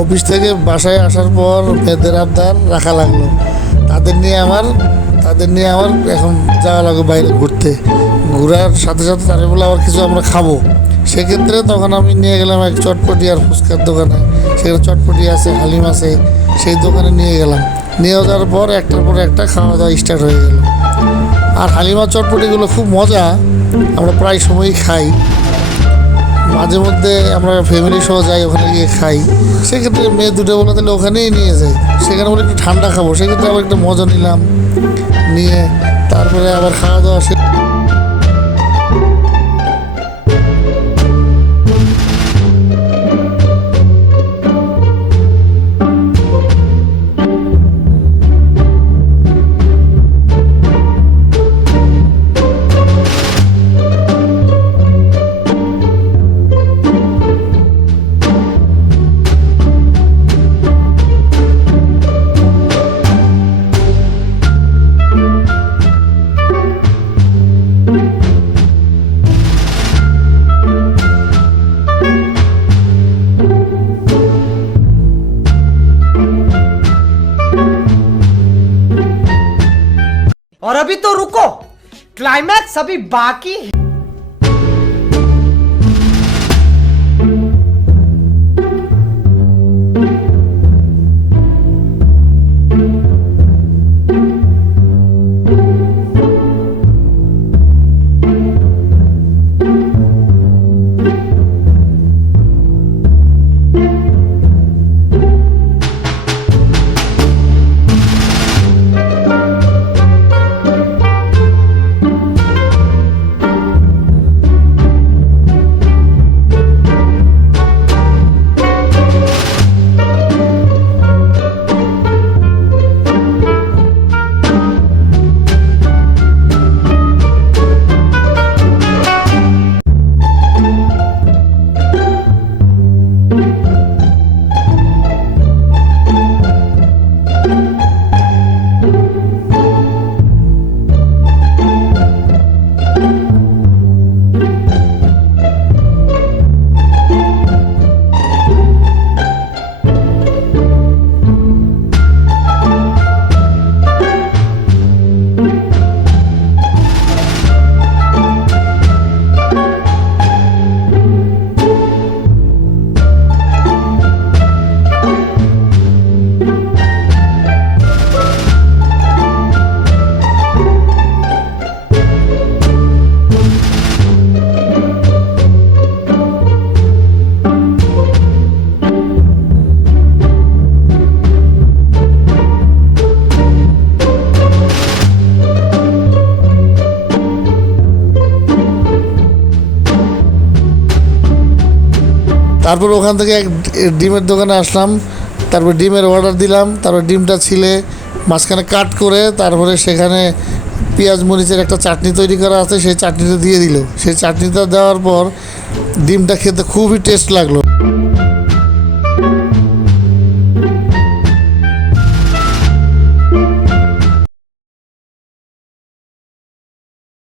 Office থেকে বাসায় আসার পর মেয়েদের আবদার রাখা লাগলো। তাদের নিয়ে আমার এখন যাওয়া লাগবে বাইরে ঘুরতে। ঘোরার সাথে সাথে তারা বলে আবার কিছু আমরা খাবো। সেক্ষেত্রে তখন আমি নিয়ে গেলাম এক চটপটি আর ফুচকার দোকানে। সেখানে চটপটি আছে, হালিম আছে, সেই দোকানে নিয়ে গেলাম। নিয়ে যাওয়ার পর একটার পর একটা খাওয়া দাওয়া স্টার্ট হয়ে গেল। আর হালিম আর চটপটিগুলো খুব মজা, আমরা প্রায় সময়ই খাই। মাঝে মধ্যে আমরা ফ্যামিলি সহ যাই, ওখানে গিয়ে খাই। সেক্ষেত্রে মেয়ে দুটো বলে তাহলে ওখানেই নিয়ে যাই, সেখানে বলে একটু ঠান্ডা খাবো। সেক্ষেত্রে আবার একটা মজা নিলাম, নিয়ে তারপরে আবার খাওয়া দাওয়া और अभी तो रुको, क्लाइमैक्स अभी बाकी है। তারপর ওখান থেকে এক ডিমের দোকানে আসলাম। তারপর ডিমের অর্ডার দিলাম। তারপর ডিমটা ছিলে মাঝখানে কাট করে তারপরে সেখানে পেঁয়াজ মরিচের একটা চাটনি তৈরি করা আছে, সেই চাটনিটা দিয়ে দিল। সেই চাটনিটা দেওয়ার পর ডিমটা খেতে খুবই টেস্ট লাগলো।